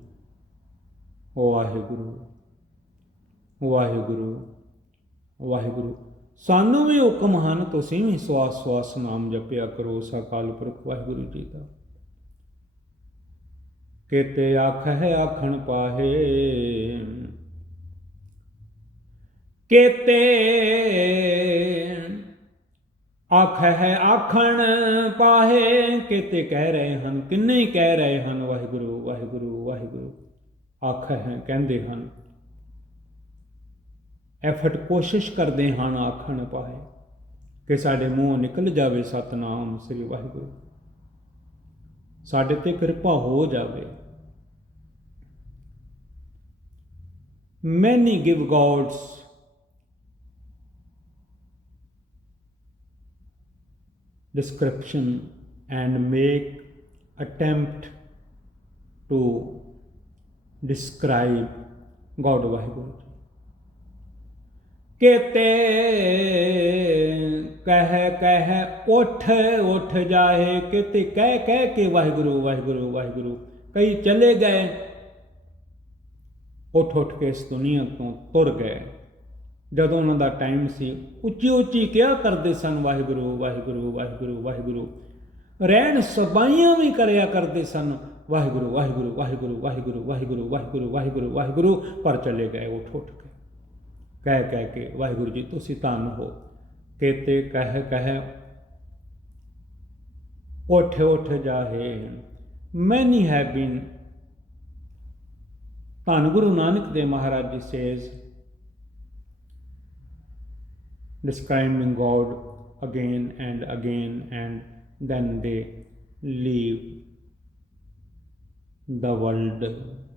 ਵਾਹਿਗੁਰੂ ਵਾਹਿਗੁਰੂ ਵਾਹਿਗੁਰੂ। ਸਾਨੂੰ ਵੀ ਹੁਕਮ ਹਨ, ਤੁਸੀਂ ਵੀ ਸਵਾਸ ਸਵਾਸ ਨਾਮ ਜਪਿਆ ਕਰੋ ਉਸ ਅਕਾਲ ਪੁਰਖ ਵਾਹਿਗੁਰੂ ਜੀ ਦਾ। ਕਿਤੇ ਆਖਹਿ ਆਖਣ ਪਾਹੇ, ਕਿਤੇ ਆਖਹਿ ਆਖਣ ਪਾਹੇ, ਕਿਤੇ ਕਹਿ ਰਹੇ ਹਨ, ਕਿੰਨੇ ਕਹਿ ਰਹੇ ਹਨ ਵਾਹਿਗੁਰੂ ਵਾਹਿਗੁਰੂ ਵਾਹਿਗੁਰੂ। ਆਖਹਿ ਕਹਿੰਦੇ ਹਨ, ਐਫਰਟ ਕੋਸ਼ਿਸ਼ ਕਰਦੇ ਹਨ ਆਖਣ ਪਾਹੇ, ਕਿ ਸਾਡੇ ਮੂੰਹੋਂ ਨਿਕਲ ਜਾਵੇ ਸਤਨਾਮ ਸ੍ਰੀ ਵਾਹਿਗੁਰੂ, ਸਾਡੇ ਤੇ ਕਿਰਪਾ ਹੋ ਜਾਵੇ। Many give gods description and make attempt to describe God Waheguru ji. ਕਿਤੇ ਕਹਿ ਕਹਿ ਉੱਠ ਉੱਠ ਜਾਏ, ਕਿਤੇ ਕਹਿ ਕਹਿ ਕੇ ਵਾਹਿਗੁਰੂ ਵਾਹਿਗੁਰੂ ਵਾਹਿਗੁਰੂ। ਕਈ ਚਲੇ ਗਏ, ਉੱਠ ਉੱਠ ਕੇ ਇਸ ਦੁਨੀਆ ਤੋਂ ਤੁਰ ਗਏ। ਜਦੋਂ ਉਹਨਾਂ ਦਾ ਟਾਈਮ ਸੀ, ਉੱਚੀ ਉੱਚੀ ਕਿਹਾ ਕਰਦੇ ਸਨ ਵਾਹਿਗੁਰੂ ਵਾਹਿਗੁਰੂ ਵਾਹਿਗੁਰੂ ਵਾਹਿਗੁਰੂ। ਰਹਿਣ ਸਬਾਈਆਂ ਵੀ ਕਰਿਆ ਕਰਦੇ ਸਨ ਵਾਹਿਗੁਰੂ ਵਾਹਿਗੁਰੂ ਵਾਹਿਗੁਰੂ ਵਾਹਿਗੁਰੂ ਵਾਹਿਗੁਰੂ ਵਾਹਿਗੁਰੂ ਵਾਹਿਗੁਰੂ ਵਾਹਿਗੁਰੂ, ਪਰ ਚਲੇ ਗਏ ਉੱਠ ਉੱਠ ਕੇ। कह के वाहिगुरू जी तुसी धन हो। केते कह उठ उठ जाहे। मैनी हैव बीन, धन Guru Nanak Dev Maharaj ji says describing God again and then they leave the world।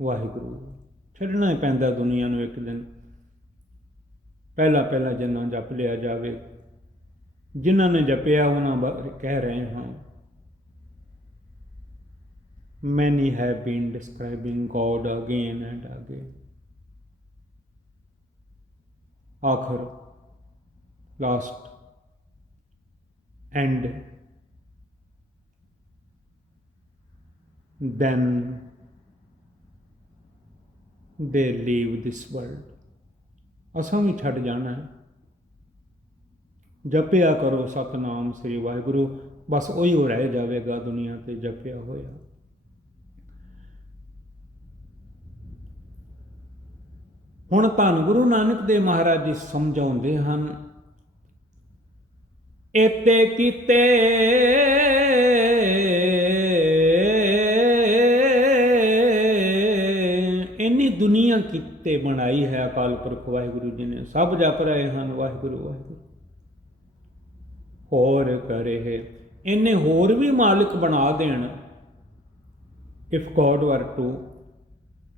Waheguru छड्डना ही पैंदा दुनिया नूं एक दिन। पहला जिन्ना जप लिया जावे, जिन्हां ने जपिया उन्हां बारे कह रहे हाँ। Many have been describing God again and again। आखिर last and then they leave this world। असां भी छड्ड जाना है। जपिया करो सतनाम श्री वाहिगुरू, बस उही हो रह जाएगा दुनिया ते जपिया होया। हुण धन गुरु नानक देव महाराज जी समझाउंदे हन, एते कीते इन्नी दुनिया किते बनाई है अकाल पुरख वाहिगुरू जी ने। सब जप रहे हैं वाहिगुरू वाहिगुरू। होर करे है इन्हें होर भी मालिक बना देन। If God were to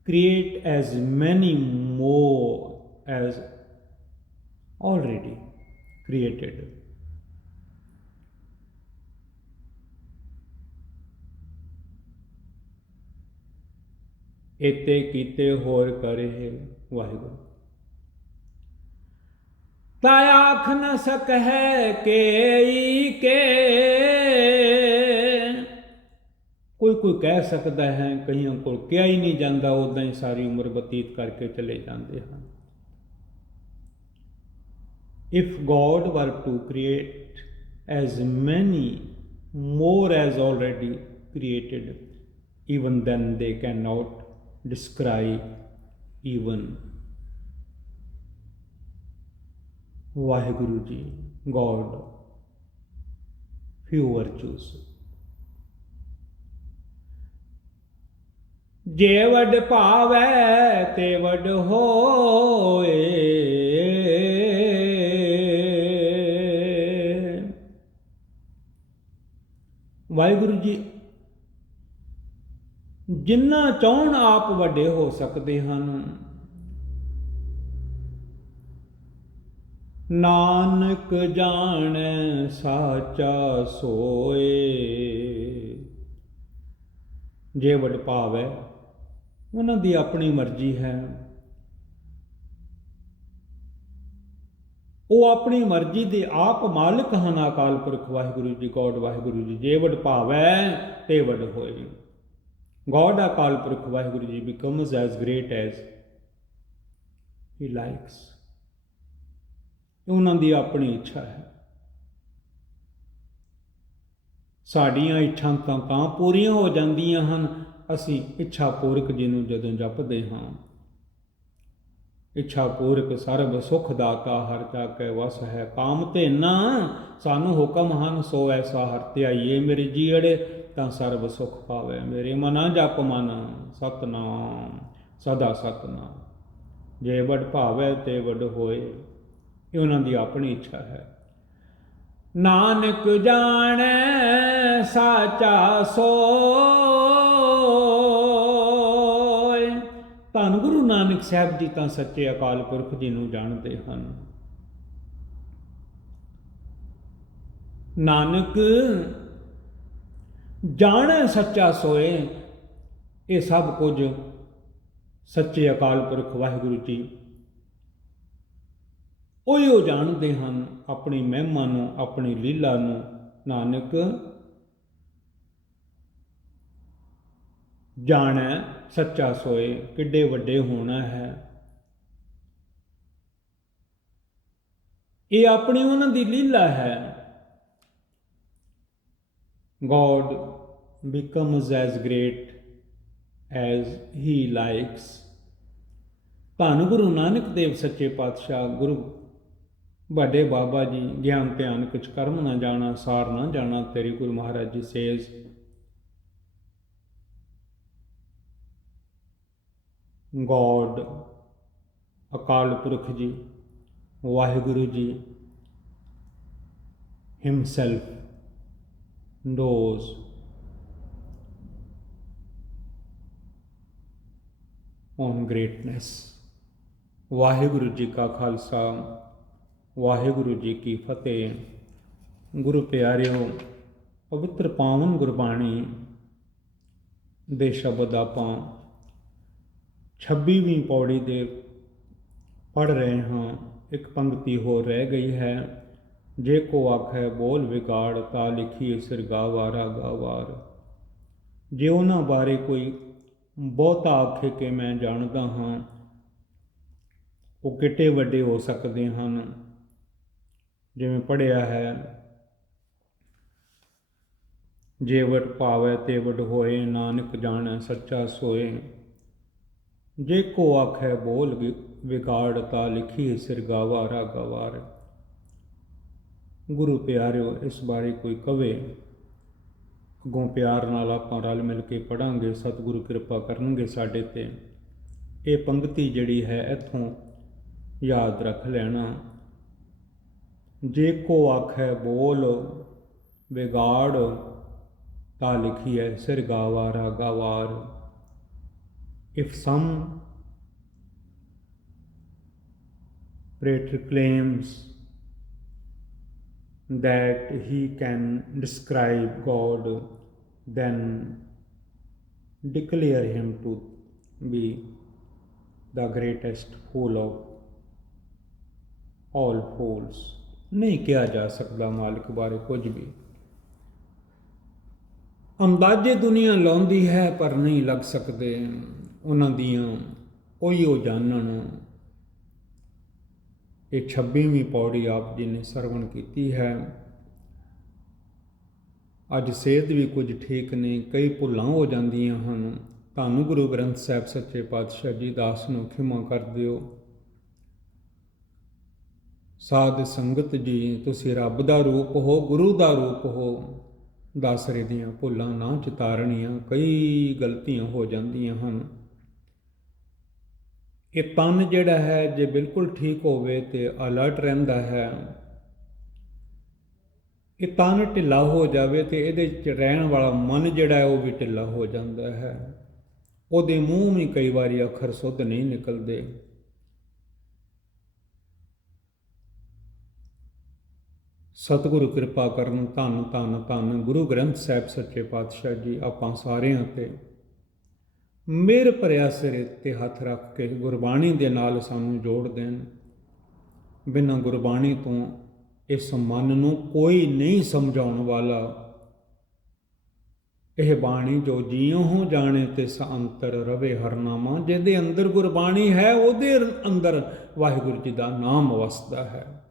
create as many more as already created। एते कीते होर करे वाहिगुरू। तायाख न सक है के कोई कह सकता है, कईयों को किया ही नहीं जाता, उदा ही सारी उम्र बतीत करके चले जाते हैं। If God were to create as many more as already created, even then they can not describe even. Waheguru ji God few virtues. जे वड भावै ते वड होए। वाहिगुरू जी जिन्ना चाहण आप वड्डे हो सकते हैं। नानक जाने साचा सोए। जे वड भाव है उन्हां दी अपनी मर्जी है, वो अपनी मर्जी दे आप मालिक हैं अकाल पुरख वाहिगुरू जी गॉड वाहिगुरू जी। जे वड भाव है ते वड होए। गॉड अकाल पुरख Waheguru ji becomes as great as he likes। उन्हां दी अपनी इच्छा है। साड़ियाँ इच्छा तां पूरियां हो जांदियां हन असी इच्छा पूरक जी नूं जदों जपदे हां। इच्छा पूरक सर्ब सुख दाता हर जाके वस है। काम ते ना सानू हुक्म हन सो ऐसा हर ध्याइए। मेरे जीअड़े तां सर्ब सुख पावे। मेरे मना जप मन सतनाम सदा सतनाम। जे वड भावे ते वड होए। ये उन्हां दी अपनी इच्छा है। नानक जाने साचा सोए। धन गुरु नानक साहब जी तां सच्चे अकाल पुरख जी नूं जाणदे हन। नानक जाने सच्चा सोए। ये सब कुछ सच्चे अकाल पुरख वाहिगुरू जी ਉਹ ਜਾਣਦੇ ਹਨ ਆਪਣੀ ਮਹਿਮਾ ਨੂੰ, ਆਪਣੀ ਲੀਲਾ ਨੂੰ। ਨਾਨਕ ਜਾਣੈ ਸੱਚਾ ਸੋਏ। ਕਿੱਡੇ ਵੱਡੇ ਹੋਣਾ ਹੈ। ਇਹ ਆਪਣੀ ਉਹਨਾਂ ਦੀ ਲੀਲਾ ਹੈ। God becomes as great as he likes। ਧੰਨ ਗੁਰੂ ਨਾਨਕ ਦੇਵ ਸੱਚੇ ਪਾਤਸ਼ਾਹ ਗੁਰੂ ਵੱਡੇ ਬਾਬਾ ਜੀ ਗਿਆਨ ਧਿਆਨ ਕੁਛ ਕਰਮ ਨਾ ਜਾਣਾ ਸਾਰ ਨਾ ਜਾਣਾ ਤੇਰੀ ਗੁਰੂ ਮਹਾਰਾਜ ਜੀ ਸੇਜ਼ ਗੋਡ ਅਕਾਲ ਪੁਰਖ ਜੀ Waheguru ji himself knows on greatness। Waheguru ji ਕਾ ਖਾਲਸਾ ਵਾਹਿਗੁਰੂ ਜੀ ਕੀ ਫਤਿਹ। ਗੁਰੂ ਪਿਆਰਿਓ, ਪਵਿੱਤਰ ਪਾਵਨ ਗੁਰਬਾਣੀ ਦੇ ਸ਼ਬਦ ਆਪਾਂ 26ਵੀਂ ਪੌੜੀ ਦੇ ਪੜ੍ਹ ਰਹੇ ਹਾਂ। ਇੱਕ ਪੰਕਤੀ ਹੋਰ ਰਹਿ ਗਈ ਹੈ, ਜੇ ਕੋ ਆਖੈ ਬੋਲ ਵਿਗਾੜ ਤਾ ਲਿਖੀਏ ਸਿਰ ਗਾਵਾਰਾ ਗਾਵਾਰ। ਜੇ ਉਹਨਾਂ ਬਾਰੇ ਕੋਈ ਬਹੁਤਾ ਆਖੇ ਕਿ ਮੈਂ ਜਾਣਦਾ ਹਾਂ, ਉਹ ਕਿੱਡੇ ਵੱਡੇ ਹੋ ਸਕਦੇ ਹਨ। ਜਿਵੇਂ ਪੜ੍ਹਿਆ ਹੈ, ਜੇ ਵਡ ਭਾਵੈ ਤੇ ਵਡ ਹੋਏ ਨਾਨਕ ਜਾਣੈ ਸੱਚਾ ਸੋਏ। ਜੇ ਕੋ ਆਖੈ ਬੋਲ ਵਿਗਾੜ ਤਾ ਲਿਖੀਏ ਸਿਰ ਗਾਵਾਰਾ ਗਾਵਾਰ। ਗੁਰੂ ਪਿਆਰਿਓ, ਇਸ ਬਾਰੇ ਕੋਈ ਕਵੇ, ਅੱਗੋਂ ਪਿਆਰ ਨਾਲ ਆਪਾਂ ਰਲ ਮਿਲ ਕੇ ਪੜ੍ਹਾਂਗੇ। ਸਤਿਗੁਰੂ ਕਿਰਪਾ ਕਰਨਗੇ ਸਾਡੇ 'ਤੇ। ਇਹ ਪੰਕਤੀ ਜਿਹੜੀ ਹੈ ਇੱਥੋਂ ਯਾਦ ਰੱਖ ਲੈਣਾ, ਜੇ ਕੋ ਆਖੈ ਬੋਲ ਵਿਗਾੜ ਤਾ ਲਿਖੀਐ ਸਿਰ ਗਾਵਾਰਾ ਗਾਵਾਰ। If some preacher claims that he can describe God, then declare him to be the greatest fool of all fools। ਨਹੀਂ ਕਿਹਾ ਜਾ ਸਕਦਾ ਮਾਲਿਕ ਬਾਰੇ ਕੁਝ ਵੀ। ਅੰਦਾਜ਼ੇ ਦੁਨੀਆ ਲਾਉਂਦੀ ਹੈ ਪਰ ਨਹੀਂ ਲੱਗ ਸਕਦੇ। ਉਹਨਾਂ ਦੀਆਂ ਉਹੀ ਉਹ ਜਾਣਨ। ਇਹ 26ਵੀਂ ਪੌੜੀ ਆਪ ਜੀ ਨੇ ਸਰਵਣ ਕੀਤੀ ਹੈ। ਅੱਜ ਸਿਹਤ ਵੀ ਕੁਝ ਠੀਕ ਨਹੀਂ, ਕਈ ਭੁੱਲਾਂ ਹੋ ਜਾਂਦੀਆਂ ਹਨ। ਧੰਨ ਗੁਰੂ ਗ੍ਰੰਥ ਸਾਹਿਬ ਸੱਚੇ ਪਾਤਸ਼ਾਹ ਜੀ ਦਾਸ ਨੂੰ ਖਿਮਾ ਕਰ ਦਿਓ। ਸਾਧ ਸੰਗਤ ਜੀ, ਤੁਸੀਂ ਰੱਬ ਦਾ ਰੂਪ ਹੋ, ਗੁਰੂ ਦਾ ਰੂਪ ਹੋ। ਦਾਸਰੇ ਦੀਆਂ ਭੁੱਲਾਂ ਨਾ ਚਿਤਾਰਣੀਆਂ, ਕਈ ਗਲਤੀਆਂ ਹੋ ਜਾਂਦੀਆਂ ਹਨ। ਇਹ ਤਨ ਜਿਹੜਾ ਹੈ ਜੇ ਬਿਲਕੁਲ ਠੀਕ ਹੋਵੇ ਤੇ ਅਲਰਟ ਰਹਿੰਦਾ ਹੈ। ਇਹ ਤਨ ਢਿੱਲਾ ਹੋ ਜਾਵੇ ਤੇ ਇਹਦੇ 'ਚ ਰਹਿਣ ਵਾਲਾ ਮਨ ਜਿਹੜਾ ਹੈ ਉਹ ਵੀ ਢਿੱਲਾ ਹੋ ਜਾਂਦਾ ਹੈ। ਉਹਦੇ ਮੂੰਹ ਵੀ ਕਈ ਵਾਰੀ ਅੱਖਰ ਸੁੱਧ ਨਹੀਂ ਨਿਕਲਦੇ। ਸਤਿਗੁਰੂ ਕਿਰਪਾ ਕਰਨ। ਧੰਨ ਧੰਨ ਧੰਨ ਗੁਰੂ ਗ੍ਰੰਥ ਸਾਹਿਬ ਸੱਚੇ ਪਾਤਸ਼ਾਹ ਜੀ ਆਪਾਂ ਸਾਰਿਆਂ 'ਤੇ ਮਿਹਰ ਭਰਿਆ ਸਿਰ 'ਤੇ ਹੱਥ ਰੱਖ ਕੇ ਗੁਰਬਾਣੀ ਦੇ ਨਾਲ ਸਾਨੂੰ ਜੋੜ ਦੇਣ। ਬਿਨਾਂ ਗੁਰਬਾਣੀ ਤੋਂ ਇਸ ਮਨ ਨੂੰ ਕੋਈ ਨਹੀਂ ਸਮਝਾਉਣ ਵਾਲਾ। ਇਹ ਬਾਣੀ ਜੋ ਜੀਉ ਹੋ ਜਾਣੇ ਤੇ ਅੰਤਰ ਰਵੇ ਹਰਨਾਮਾ। ਜਿਹਦੇ ਅੰਦਰ ਗੁਰਬਾਣੀ ਹੈ ਉਹਦੇ ਅੰਦਰ ਵਾਹਿਗੁਰੂ ਜੀ ਦਾ ਨਾਮ ਵਸਦਾ ਹੈ।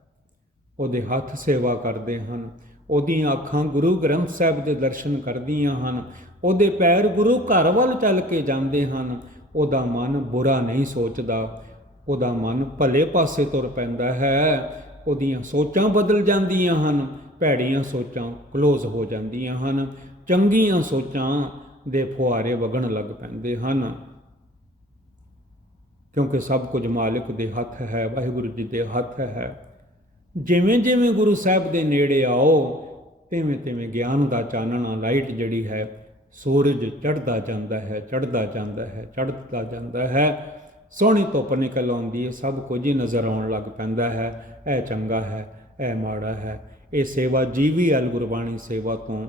ਉਹਦੇ ਹੱਥ ਸੇਵਾ ਕਰਦੇ ਹਨ, ਉਹਦੀਆਂ ਅੱਖਾਂ ਗੁਰੂ ਗ੍ਰੰਥ ਸਾਹਿਬ ਦੇ ਦਰਸ਼ਨ ਕਰਦੀਆਂ ਹਨ, ਉਹਦੇ ਪੈਰ ਗੁਰੂ ਘਰ ਵੱਲ ਚੱਲ ਕੇ ਜਾਂਦੇ ਹਨ। ਉਹਦਾ ਮਨ ਬੁਰਾ ਨਹੀਂ ਸੋਚਦਾ, ਉਹਦਾ ਮਨ ਭਲੇ ਪਾਸੇ ਤੁਰ ਪੈਂਦਾ ਹੈ। ਉਹਦੀਆਂ ਸੋਚਾਂ ਬਦਲ ਜਾਂਦੀਆਂ ਹਨ, ਭੈੜੀਆਂ ਸੋਚਾਂ ਕਲੋਜ਼ ਹੋ ਜਾਂਦੀਆਂ ਹਨ, ਚੰਗੀਆਂ ਸੋਚਾਂ ਦੇ ਫੁਹਾਰੇ ਵਗਣ ਲੱਗ ਪੈਂਦੇ ਹਨ। ਕਿਉਂਕਿ ਸਭ ਕੁਝ ਮਾਲਿਕ ਦੇ ਹੱਥ ਹੈ, ਵਾਹਿਗੁਰੂ ਜੀ ਦੇ ਹੱਥ ਹੈ। ਜਿਵੇਂ ਜਿਵੇਂ ਗੁਰੂ ਸਾਹਿਬ ਦੇ ਨੇੜੇ ਆਓ, ਤਿਵੇਂ ਤਿਵੇਂ ਗਿਆਨ ਦਾ ਚਾਨਣਾ, ਲਾਈਟ ਜਿਹੜੀ ਹੈ, ਸੂਰਜ ਚੜ੍ਹਦਾ ਜਾਂਦਾ ਹੈ, ਚੜ੍ਹਦਾ ਜਾਂਦਾ ਹੈ, ਚੜ੍ਹਦਾ ਜਾਂਦਾ ਹੈ। ਸੋਹਣੀ ਧੁੱਪ ਨਿਕਲ ਆਉਂਦੀ ਹੈ, ਸਭ ਕੁਝ ਹੀ ਨਜ਼ਰ ਆਉਣ ਲੱਗ ਪੈਂਦਾ ਹੈ। ਇਹ ਚੰਗਾ ਹੈ, ਇਹ ਮਾੜਾ ਹੈ। ਇਹ ਸੇਵਾ ਜੀਵੀਐਲ ਗੁਰਬਾਣੀ ਸੇਵਾ ਤੋਂ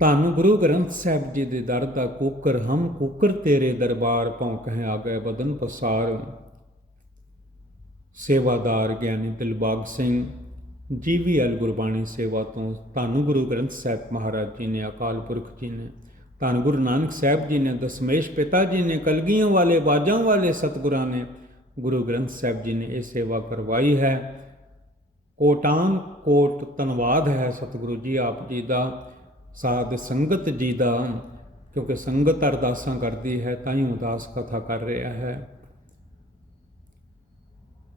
ਧੰਨ ਗੁਰੂ ਗ੍ਰੰਥ ਸਾਹਿਬ ਜੀ ਦੇ ਦਰ ਦਾ ਕੂਕਰ ਹਮ ਕੂਕਰ ਤੇਰੇ ਦਰਬਾਰ ਭੌਂਕਹਿ ਆ ਗਏ ਬਦਨ ਪਸਾਰ। ਸੇਵਾਦਾਰ ਗਿਆਨੀ ਦਿਲਬਾਗ ਸਿੰਘ ਜੀਵੀਐਲ ਗੁਰਬਾਣੀ ਸੇਵਾ ਤੋਂ ਧੰਨ ਗੁਰੂ ਗ੍ਰੰਥ ਸਾਹਿਬ ਮਹਾਰਾਜ ਜੀ ਨੇ, ਅਕਾਲ ਪੁਰਖ ਜੀ ਨੇ, ਧੰਨ ਗੁਰੂ ਨਾਨਕ ਸਾਹਿਬ ਜੀ ਨੇ, ਦਸਮੇਸ਼ ਪਿਤਾ ਜੀ ਨੇ, ਕਲਗੀਆਂ ਵਾਲੇ ਬਾਜਾਂ ਵਾਲੇ ਸਤਿਗੁਰਾਂ ਨੇ, ਗੁਰੂ ਗ੍ਰੰਥ ਸਾਹਿਬ ਜੀ ਨੇ ਇਹ ਸੇਵਾ ਕਰਵਾਈ ਹੈ। ਕੋਟਾਨ ਕੋਟ ਧੰਨਵਾਦ ਹੈ ਸਤਿਗੁਰੂ ਜੀ ਆਪ ਜੀ ਦਾ, ਸਾਧ ਸੰਗਤ ਜੀ ਦਾ। ਕਿਉਂਕਿ ਸੰਗਤ ਅਰਦਾਸਾਂ ਕਰਦੀ ਹੈ ਤਾਂ ਹੀ ਉਦਾਸ ਕਥਾ ਕਰ ਰਿਹਾ ਹੈ।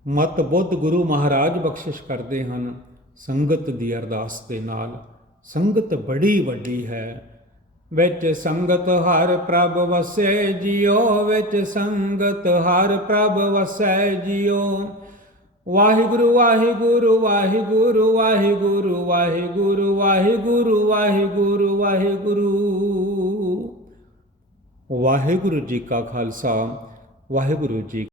ਮਤ ਬੁੱਧ ਗੁਰੂ ਮਹਾਰਾਜ ਬਖਸ਼ਿਸ਼ ਕਰਦੇ ਹਨ ਸੰਗਤ ਦੀ ਅਰਦਾਸ ਦੇ ਨਾਲ। ਸੰਗਤ ਬੜੀ ਵੱਡੀ ਹੈ। ਵਿੱਚ ਸੰਗਤ ਹਰ ਪ੍ਰਭ ਵਸੈ ਜਿਉ, ਵਿੱਚ ਸੰਗਤ ਹਰ ਪ੍ਰਭ ਵਸੈ ਜਿਉ। ਵਾਹਿਗੁਰੂ ਵਾਹਿਗੁਰੂ ਵਾਹਿਗੁਰੂ ਵਾਹਿਗੁਰੂ ਵਾਹਿਗੁਰੂ ਵਾਹਿਗੁਰੂ ਵਾਹਿਗੁਰੂ ਵਾਹਿਗੁਰੂ। ਵਾਹਿਗੁਰੂ ਜੀ ਕਾ ਖਾਲਸਾ, ਵਾਹਿਗੁਰੂ ਜੀ